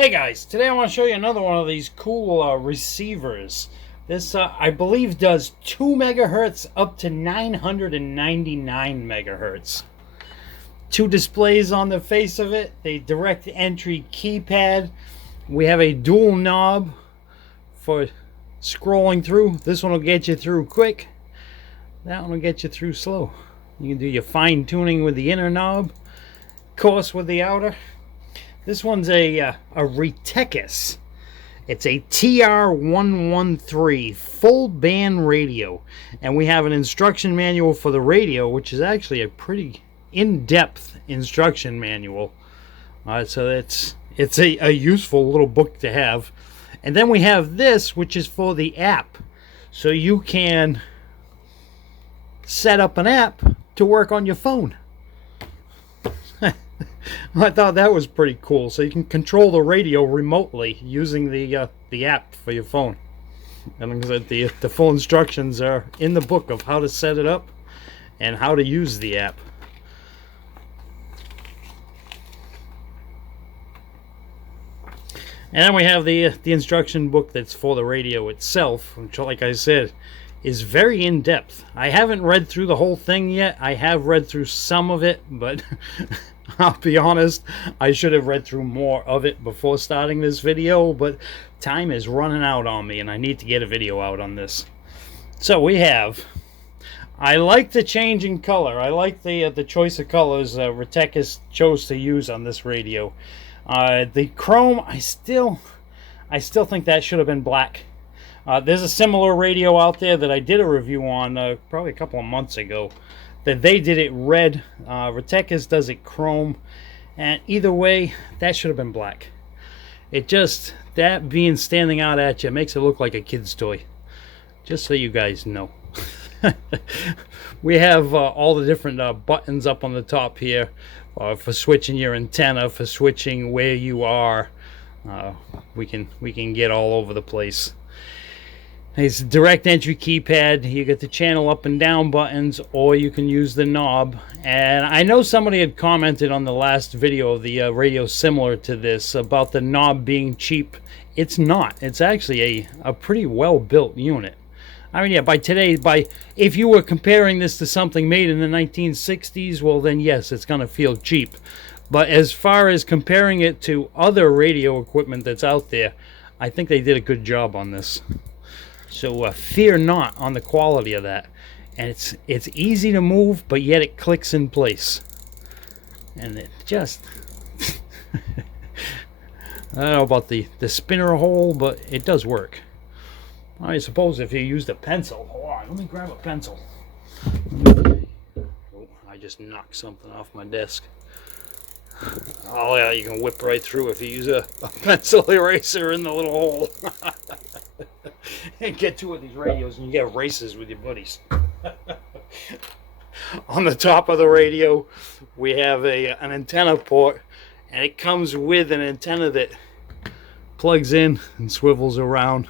Hey guys, today I want to show you another one of these cool receivers. This, I believe, does 2 megahertz up to 999 megahertz. Two displays on the face of it, a direct entry keypad. We have a dual knob for scrolling through. This one will get you through quick. That one will get you through slow. You can do your fine tuning with the inner knob, coarse with the outer. This one's a Retekess. It's a TR113 full band radio, and we have an instruction manual for the radio, which is actually a pretty in-depth instruction manual. So it's a useful little book to have. And then we have this, which is for the app, so you can set up an app to work on your phone. I thought that was pretty cool. So you can control the radio remotely using the app for your phone. And the full instructions are in the book of how to set it up and how to use the app. And then we have the instruction book that's for the radio itself, which, like I said, is very in-depth. I haven't read through the whole thing yet. I have read through some of it, but I'll be honest, I should have read through more of it before starting this video, but time is running out on me and I need to get a video out on this. So we have, I like the change in color. I like the choice of colors Retekess chose to use on this radio. The chrome, I still think that should have been black. There's a similar radio out there that I did a review on probably a couple of months ago, that they did it red. Retekess does it chrome, and either way, that should have been black. It just, that being standing out at you makes it look like a kid's toy, just so you guys know. We have all the different buttons up on the top here for switching your antenna, for switching where you are. We can get all over the place. It's a direct entry keypad. You get the channel up and down buttons, or you can use the knob. And I know somebody had commented on the last video of the radio similar to this about the knob being cheap. It's not. It's actually a pretty well built unit. I mean, yeah, if you were comparing this to something made in the 1960s, well then yes, it's going to feel cheap. But as far as comparing it to other radio equipment that's out there, I think they did a good job on this. So fear not on the quality of that. And it's easy to move, but yet it clicks in place. And it just I don't know about the spinner hole, but it does work. I suppose if you used a pencil. Hold on, let me grab a pencil. Oh, I just knocked something off my desk. Oh yeah, you can whip right through if you use a pencil eraser in the little hole. And get two of these radios and you get races with your buddies. On the top of the radio, we have an antenna port, and it comes with an antenna that plugs in and swivels around.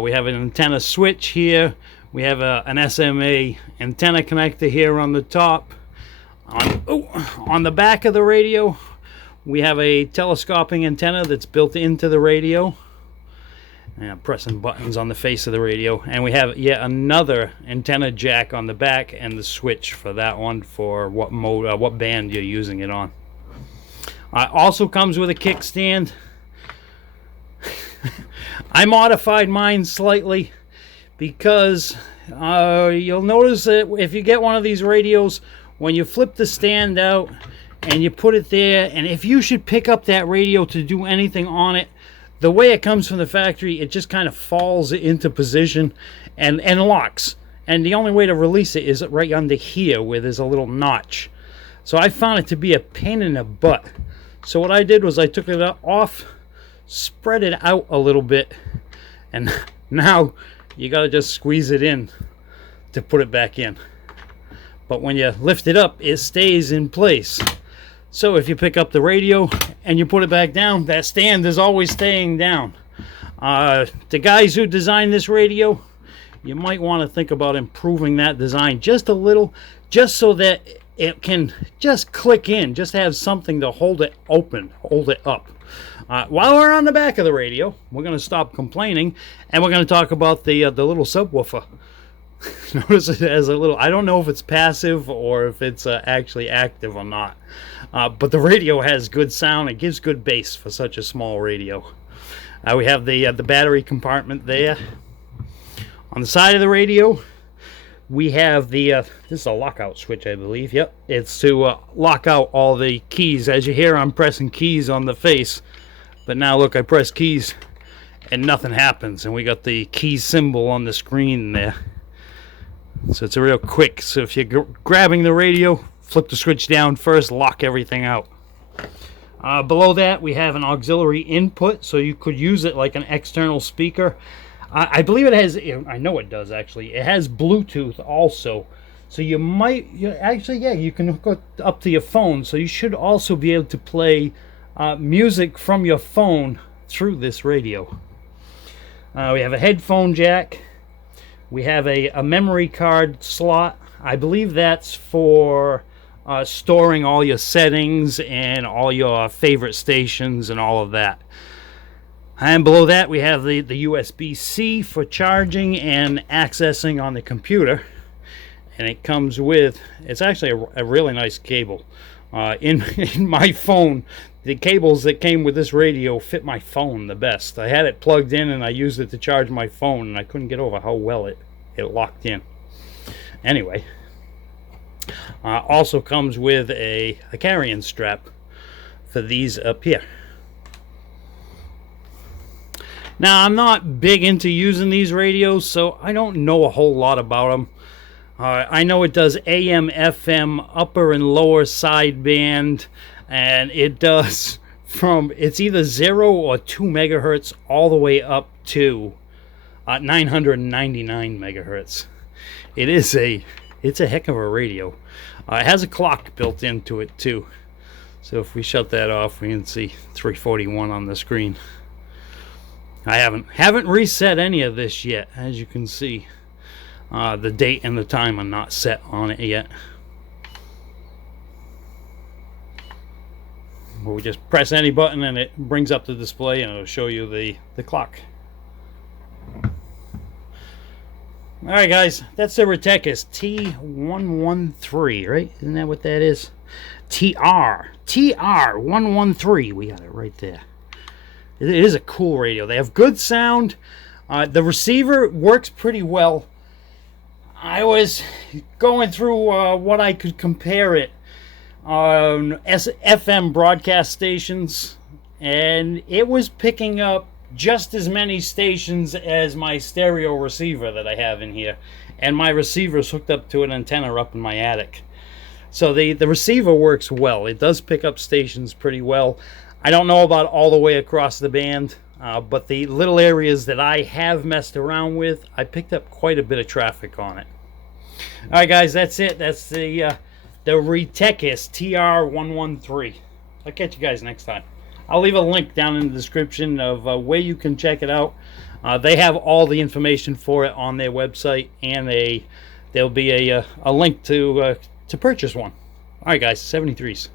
We have an antenna switch here. We have an SMA antenna connector here on the top. On the back of the radio, we have a telescoping antenna that's built into the radio. And I'm pressing buttons on the face of the radio. And we have yet another antenna jack on the back and the switch for that one for what mode, what band you're using it on. Also comes with a kickstand. I modified mine slightly because you'll notice that if you get one of these radios, when you flip the stand out and you put it there, and if you should pick up that radio to do anything on it, the way it comes from the factory, it just kind of falls into position and locks. And the only way to release it is right under here where there's a little notch. So I found it to be a pain in the butt. So what I did was I took it off, spread it out a little bit, and now you got to just squeeze it in to put it back in. But when you lift it up, it stays in place. So if you pick up the radio and you put it back down, that stand is always staying down. The guys who designed this radio, you might want to think about improving that design just a little, just so that it can just click in, just have something to hold it open, hold it up. While we're on the back of the radio, we're going to stop complaining, and we're going to talk about the little subwoofer. Notice it has a little, I don't know if it's passive or if it's actually active or not. But the radio has good sound. It gives good bass for such a small radio. We have the battery compartment there. On the side of the radio, we have the, this is a lockout switch, I believe. Yep, it's to lock out all the keys. As you hear, I'm pressing keys on the face. But now look, I press keys and nothing happens. And we got the key symbol on the screen there. So it's a real quick. So if you're grabbing the radio, flip the switch down first, lock everything out. Below that, we have an auxiliary input, so you could use it like an external speaker. I believe it has, I know it does actually, it has Bluetooth also. So you might, actually, yeah, you can hook it up to your phone, so you should also be able to play music from your phone through this radio. We have a headphone jack. We have a memory card slot. I believe that's for storing all your settings and all your favorite stations and all of that. And below that, we have the USB-C for charging and accessing on the computer. And it comes with, it's actually a really nice cable. In my phone, the cables that came with this radio fit my phone the best. I had it plugged in and I used it to charge my phone, and I couldn't get over how well it locked in. Anyway, also comes with a carrying strap for these up here. Now, I'm not big into using these radios, so I don't know a whole lot about them. I know it does AM, FM, upper and lower sideband, and it does from, it's either 0 or 2 megahertz all the way up to 999 megahertz. It's a heck of a radio. It has a clock built into it too. So if we shut that off, we can see 341 on the screen. I haven't reset any of this yet, as you can see. The date and the time are not set on it yet. But we just press any button and it brings up the display and it'll show you the clock. Alright guys, that's the Retekess T113, right? Isn't that what that is? TR113, we got it right there. It is a cool radio. They have good sound. The receiver works pretty well. I was going through what I could compare it on FM broadcast stations, and it was picking up just as many stations as my stereo receiver that I have in here, and my receiver's hooked up to an antenna up in my attic. So the receiver works well. It does pick up stations pretty well. I don't know about all the way across the band, but the little areas that I have messed around with, I picked up quite a bit of traffic on it. Alright guys, that's it. That's the Retekess TR113. I'll catch you guys next time. I'll leave a link down in the description of where you can check it out. They have all the information for it on their website, and there'll be a link to purchase one. Alright guys, 73s.